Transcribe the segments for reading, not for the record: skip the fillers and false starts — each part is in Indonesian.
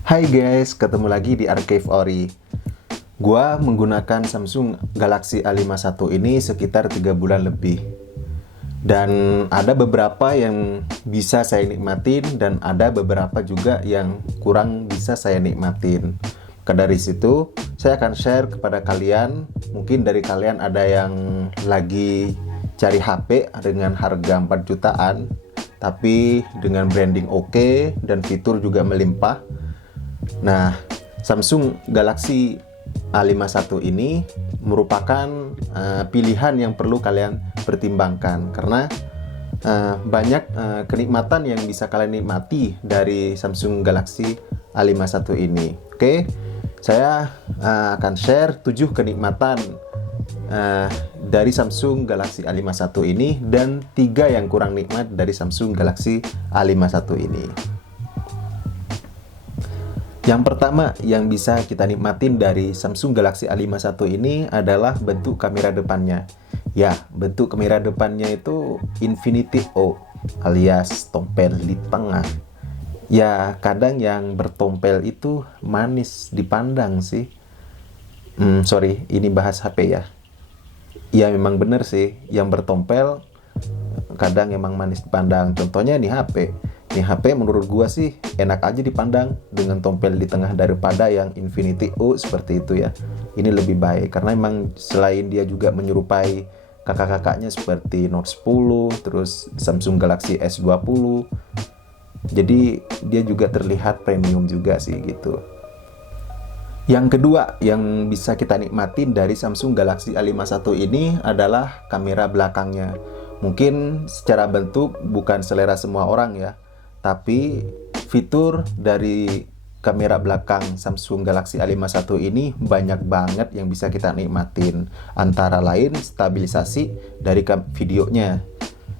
Hai guys, ketemu lagi di Archive Ori. Gua menggunakan Samsung Galaxy A51 ini sekitar 3 bulan lebih. Dan ada beberapa yang bisa saya nikmatin dan ada beberapa juga yang kurang bisa saya nikmatin. Maka dari situ, saya akan share kepada kalian. Mungkin dari kalian ada yang lagi cari HP dengan harga 4 jutaan, tapi dengan branding oke dan fitur juga melimpah. Nah, Samsung Galaxy A51 ini merupakan pilihan yang perlu kalian pertimbangkan karena banyak kenikmatan yang bisa kalian nikmati dari Samsung Galaxy A51 ini. Oke, saya akan share 7 kenikmatan dari Samsung Galaxy A51 ini dan 3 yang kurang nikmat dari Samsung Galaxy A51 ini. Yang pertama yang bisa kita nikmatin dari Samsung Galaxy A51 ini adalah bentuk kamera depannya. Ya, bentuk kamera depannya itu Infinity O alias tompel di tengah. Ya, kadang yang bertompel itu manis dipandang sih. Sorry, ini bahas HP ya. Ya memang bener sih, yang bertompel kadang emang manis dipandang. Contohnya nih HP. Nih HP menurut gua sih enak aja dipandang dengan tompel di tengah daripada yang Infinity O seperti itu ya. Ini lebih baik karena emang selain dia juga menyerupai kakak-kakaknya seperti Note 10, terus Samsung Galaxy S20. Jadi dia juga terlihat premium juga sih gitu. Yang kedua yang bisa kita nikmatin dari Samsung Galaxy A51 ini adalah kamera belakangnya. Mungkin secara bentuk bukan selera semua orang ya, tapi fitur dari kamera belakang Samsung Galaxy A51 ini banyak banget yang bisa kita nikmatin. Antara lain stabilisasi dari videonya.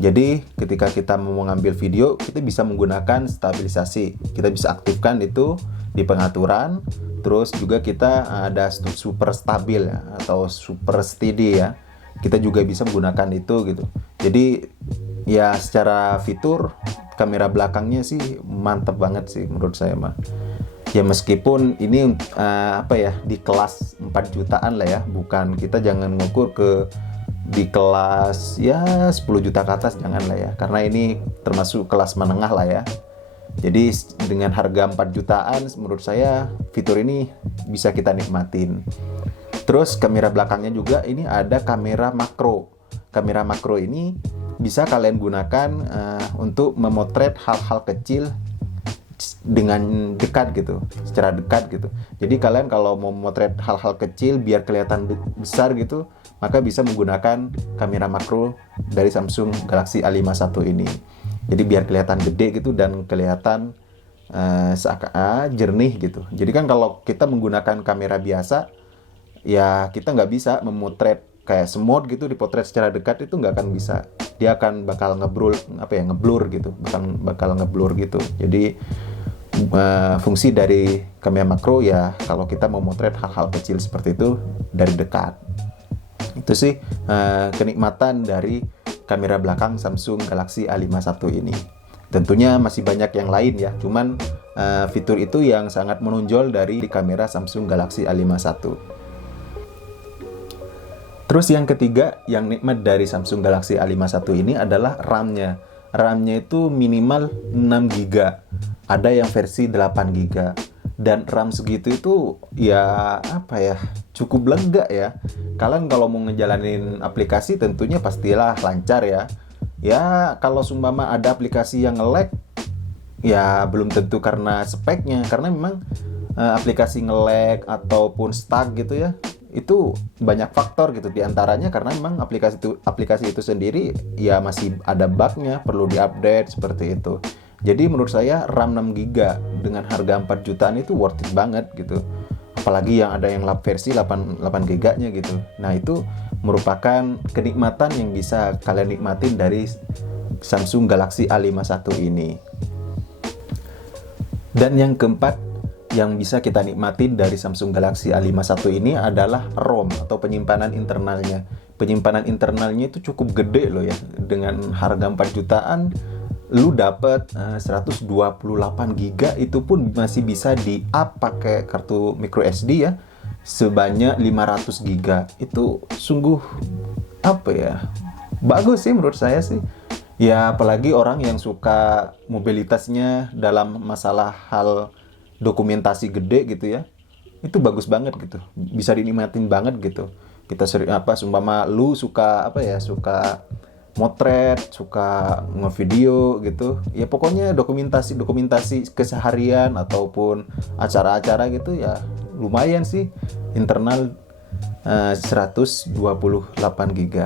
Jadi ketika kita mau mengambil video, kita bisa menggunakan stabilisasi. Kita bisa aktifkan itu di pengaturan. Terus juga kita ada super stabil ya, atau super steady ya. Kita juga bisa menggunakan itu gitu. Jadi ya secara fitur kamera belakangnya sih mantap banget sih menurut saya mah. Ya meskipun ini di kelas 4 jutaan lah ya, bukan, kita jangan ngukur ke di kelas ya 10 juta ke atas, jangan lah ya, karena ini termasuk kelas menengah lah ya. Jadi dengan harga 4 jutaan menurut saya fitur ini bisa kita nikmatin. Terus kamera belakangnya juga ini ada kamera makro. Kamera makro ini bisa kalian gunakan untuk memotret hal-hal kecil dengan dekat gitu, secara dekat gitu. Jadi kalian kalau mau memotret hal-hal kecil biar kelihatan besar gitu, maka bisa menggunakan kamera makro dari Samsung Galaxy A51 ini. Jadi biar kelihatan gede gitu dan kelihatan jernih gitu. Jadi kan kalau kita menggunakan kamera biasa, ya kita nggak bisa memotret kayak semut gitu, dipotret secara dekat itu nggak akan bisa. Dia akan bakal ngeblur gitu, bakal ngeblur gitu. Jadi fungsi dari kamera makro ya kalau kita mau motret hal-hal kecil seperti itu dari dekat. Itu sih kenikmatan dari kamera belakang Samsung Galaxy A51 ini. Tentunya masih banyak yang lain ya, cuman fitur itu yang sangat menonjol dari kamera Samsung Galaxy A51. Terus yang ketiga yang nikmat dari Samsung Galaxy A51 ini adalah RAM-nya. RAM-nya itu minimal 6 GB. Ada yang versi 8 GB. Dan RAM segitu itu ya cukup lega ya. Kalian kalau mau ngejalanin aplikasi tentunya pastilah lancar ya. Ya kalau sumpama ada aplikasi yang nge-lag, ya belum tentu karena speknya, karena memang aplikasi nge-lag ataupun stuck gitu ya, itu banyak faktor gitu, diantaranya karena memang aplikasi itu sendiri ya masih ada bugnya, perlu diupdate seperti itu. Jadi menurut saya RAM 6 GB dengan harga 4 jutaan itu worth it banget gitu. Apalagi yang ada yang versi 8 GB-nya gitu. Nah itu merupakan kenikmatan yang bisa kalian nikmatin dari Samsung Galaxy A51 ini. Dan yang keempat yang bisa kita nikmatin dari Samsung Galaxy A51 ini adalah ROM atau penyimpanan internalnya. Penyimpanan internalnya itu cukup gede loh ya. Dengan harga 4 jutaan lu dapet 128 GB itu pun masih bisa di up pakai kartu micro SD ya, sebanyak 500 GB. Itu sungguh apa ya, bagus sih menurut saya sih. Ya apalagi orang yang suka mobilitasnya dalam masalah hal dokumentasi gede gitu ya, itu bagus banget gitu, bisa dinikmatin banget gitu. Kita sering apa, sumpama lu suka apa ya, suka motret, suka ngevideo gitu ya, pokoknya dokumentasi keseharian ataupun acara-acara gitu ya, lumayan sih internal 128 GB.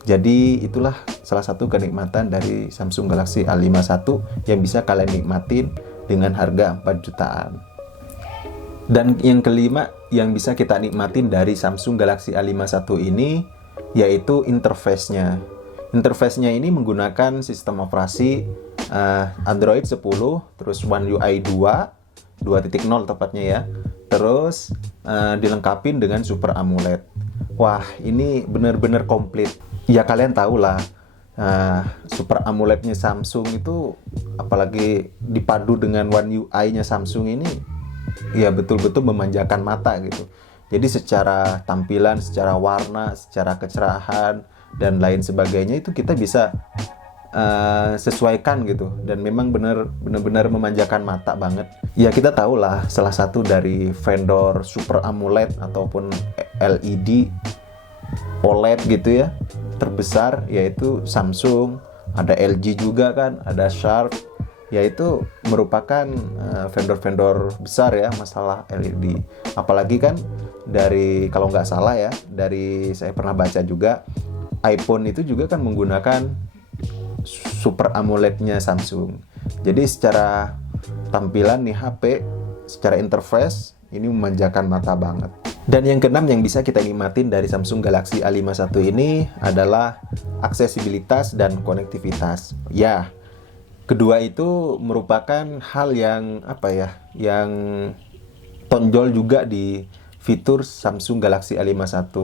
Jadi itulah salah satu kenikmatan dari Samsung Galaxy A51 yang bisa kalian nikmatin dengan harga 4 jutaan. Dan yang kelima yang bisa kita nikmatin dari Samsung Galaxy A51 ini yaitu interface-nya. Interface-nya ini menggunakan sistem operasi Android 10, terus One UI 2.0 tepatnya ya. Terus dilengkapi dengan Super AMOLED. Wah, ini benar-benar komplit. Ya kalian tahu lah, Super AMOLED-nya Samsung itu, apalagi dipadu dengan One UI-nya Samsung ini, ya betul-betul memanjakan mata gitu. Jadi secara tampilan, secara warna, secara kecerahan, dan lain sebagainya itu kita bisa sesuaikan gitu, dan memang benar-benar memanjakan mata banget. Ya kita tahu lah, salah satu dari vendor Super AMOLED ataupun LED OLED gitu ya terbesar yaitu Samsung, ada LG juga kan, ada Sharp, yaitu merupakan vendor-vendor besar ya masalah LED. Apalagi kan dari, kalau nggak salah ya, dari saya pernah baca juga, iPhone itu juga kan menggunakan Super AMOLED-nya Samsung. Jadi secara tampilan nih HP, secara interface ini memanjakan mata banget. Dan yang keenam yang bisa kita nikmatin dari Samsung Galaxy A51 ini adalah aksesibilitas dan konektivitas. Ya, kedua itu merupakan hal yang apa ya, yang tonjol juga di fitur Samsung Galaxy A51.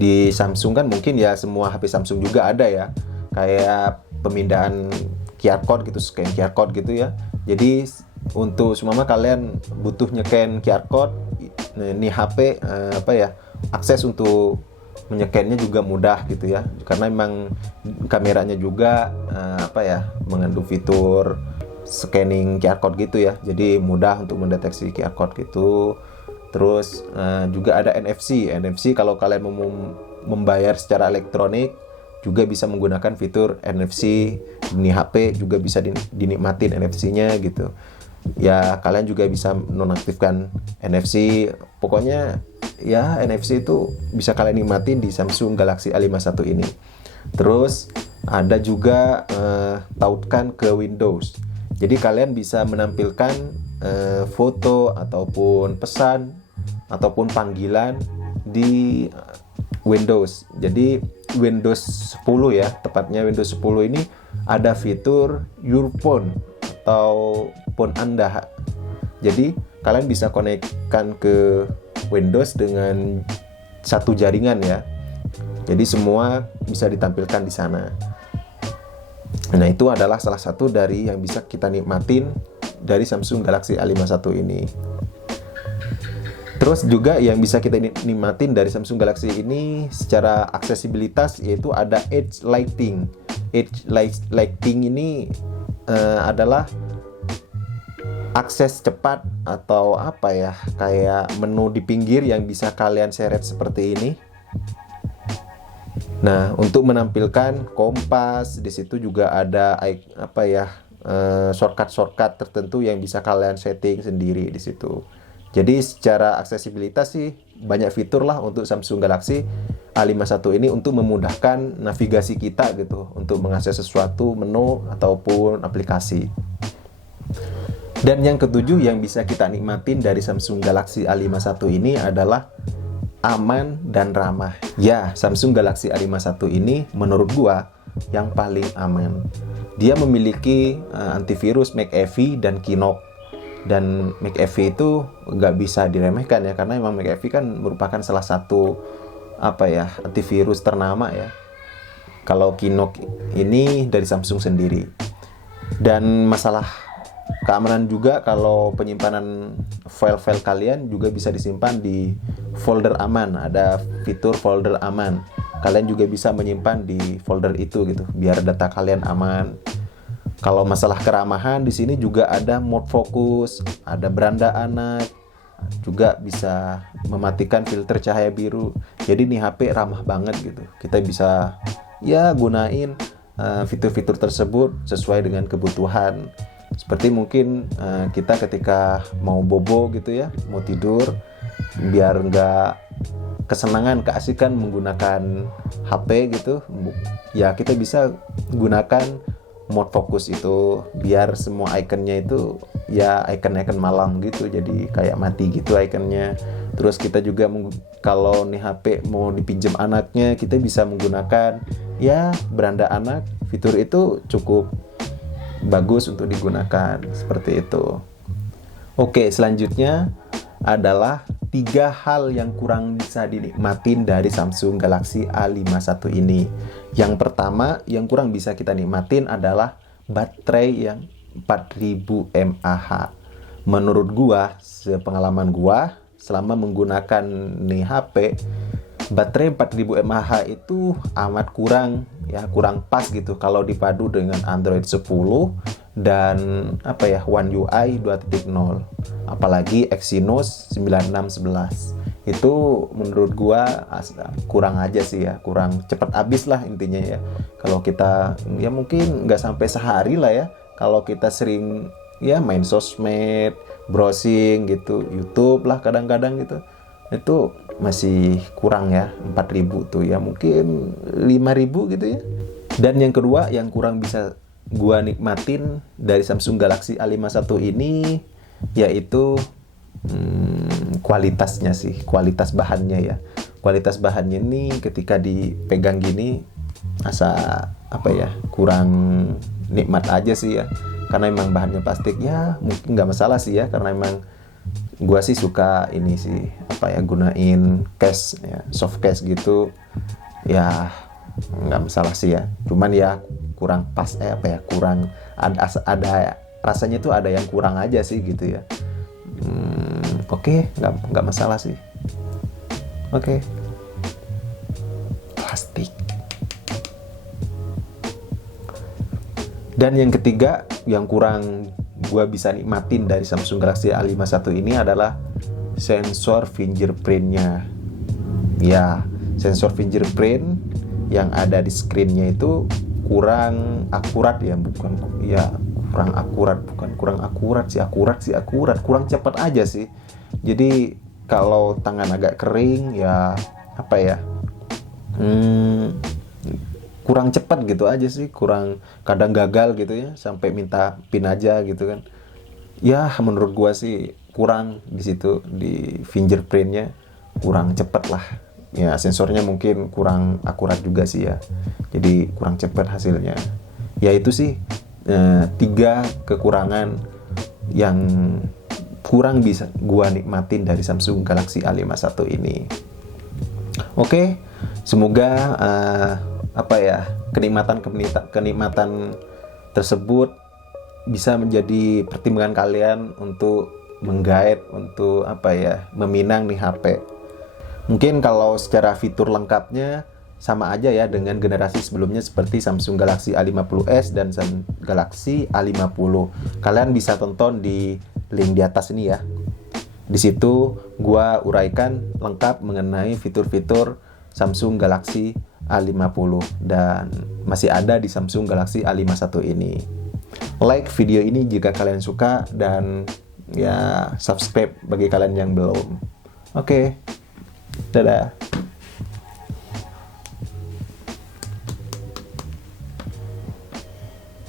Di Samsung kan mungkin ya semua HP Samsung juga ada ya, kayak pemindahan QR code gitu, scan QR code gitu ya. Jadi untuk semua kalian butuh nyekan QR code, ini HP apa ya, akses untuk menyekannya juga mudah gitu ya, karena memang kameranya juga apa ya, mengandung fitur scanning QR code gitu ya, jadi mudah untuk mendeteksi QR code gitu. Terus juga ada NFC kalau kalian mau membayar secara elektronik juga bisa menggunakan fitur NFC. Ini HP juga bisa dinikmatin NFC-nya gitu ya. Kalian juga bisa nonaktifkan NFC. Pokoknya ya NFC itu bisa kalian nikmatin di Samsung Galaxy A51 ini. Terus ada juga tautkan ke Windows. Jadi kalian bisa menampilkan foto ataupun pesan ataupun panggilan di Windows. Jadi Windows 10 ya, tepatnya Windows 10 ini ada fitur Your Phone atau phone Anda. Jadi kalian bisa konekkan ke Windows dengan satu jaringan ya. Jadi semua bisa ditampilkan di sana. Nah, itu adalah salah satu dari yang bisa kita nikmatin dari Samsung Galaxy A51 ini. Terus juga yang bisa kita nikmatin dari Samsung Galaxy ini secara aksesibilitas yaitu ada Edge Lighting. Edge Lighting ini adalah akses cepat atau apa ya, kayak menu di pinggir yang bisa kalian seret seperti ini. Nah, untuk menampilkan kompas, di situ juga ada apa ya, shortcut tertentu yang bisa kalian setting sendiri di situ. Jadi secara aksesibilitas sih banyak fitur lah untuk Samsung Galaxy A51 ini untuk memudahkan navigasi kita gitu, untuk mengakses sesuatu menu ataupun aplikasi. Dan yang ketujuh yang bisa kita nikmatin dari Samsung Galaxy A51 ini adalah aman dan ramah. Ya, Samsung Galaxy A51 ini menurut gua yang paling aman. Dia memiliki antivirus McAfee dan Knox. Dan McAfee itu nggak bisa diremehkan ya, karena memang McAfee kan merupakan salah satu apa ya, antivirus ternama ya. Kalau Kinoc ini dari Samsung sendiri. Dan masalah keamanan juga, kalau penyimpanan file-file kalian juga bisa disimpan di folder aman. Ada fitur folder aman. Kalian juga bisa menyimpan di folder itu gitu, biar data kalian aman. Kalau masalah keramahan, di sini juga ada mode fokus, ada beranda anak, juga bisa mematikan filter cahaya biru. Jadi nih HP ramah banget gitu. Kita bisa ya gunain fitur-fitur tersebut sesuai dengan kebutuhan. Seperti mungkin kita ketika mau bobo gitu ya, mau tidur, biar nggak kesenangan, keasikan menggunakan HP gitu, ya kita bisa gunakan mode fokus itu, biar semua ikonnya itu ya icon-icon malam gitu, jadi kayak mati gitu ikonnya. Terus kita juga kalau nih HP mau dipinjam anaknya, kita bisa menggunakan ya beranda anak. Fitur itu cukup bagus untuk digunakan seperti itu. Oke, selanjutnya adalah 3 hal yang kurang bisa dinikmatin dari Samsung Galaxy A51 ini. Yang pertama yang kurang bisa kita nikmatin adalah baterai yang 4000 mAh. Menurut gua, sepengalaman gua selama menggunakan nih HP, baterai 4000 mAh itu amat kurang ya, kurang pas gitu kalau dipadu dengan Android 10 dan One UI 2.0, apalagi Exynos 9611. Itu menurut gua kurang aja sih ya, kurang cepat habis lah intinya ya. Kalau kita ya mungkin nggak sampai sehari lah ya, kalau kita sering ya main sosmed, browsing gitu, YouTube lah kadang-kadang gitu, itu masih kurang ya. 4000 tuh ya mungkin 5000 gitu ya. Dan yang kedua yang kurang bisa gua nikmatin dari Samsung Galaxy A51 ini yaitu kualitasnya sih, kualitas bahannya ya. Kualitas bahannya ini ketika dipegang gini kurang nikmat aja sih ya, karena emang bahannya plastik ya. Mungkin nggak masalah sih ya, karena emang gua sih suka ini sih gunain case ya, soft case gitu ya, nggak masalah sih ya. Cuman ya kurang pas kurang ada rasanya tuh, ada yang kurang aja sih gitu ya. Oke, nggak masalah sih. Oke. Plastik. Dan yang ketiga yang kurang gua bisa nikmatin dari Samsung Galaxy A51 ini adalah sensor fingerprintnya. Ya, sensor fingerprint yang ada di screen-nya itu kurang akurat ya, kurang cepat aja sih. Jadi kalau tangan agak kering ya kurang cepat gitu aja sih, kadang gagal gitu ya, sampai minta pin aja gitu kan. Ya menurut gua sih kurang di situ, di fingerprintnya kurang cepat lah. Ya sensornya mungkin kurang akurat juga sih ya, jadi kurang cepat hasilnya. Ya itu sih 3 kekurangan yang kurang bisa gua nikmatin dari Samsung Galaxy A51 ini. Oke, semoga kenikmatan tersebut bisa menjadi pertimbangan kalian untuk menggait, untuk meminang nih HP. Mungkin kalau secara fitur lengkapnya sama aja ya dengan generasi sebelumnya seperti Samsung Galaxy A50s dan Galaxy A50. Kalian bisa tonton di link di atas ini ya. Di situ gua uraikan lengkap mengenai fitur-fitur Samsung Galaxy A50 dan masih ada di Samsung Galaxy A51 ini. Like video ini jika kalian suka, dan ya subscribe bagi kalian yang belum. Oke. Dadah.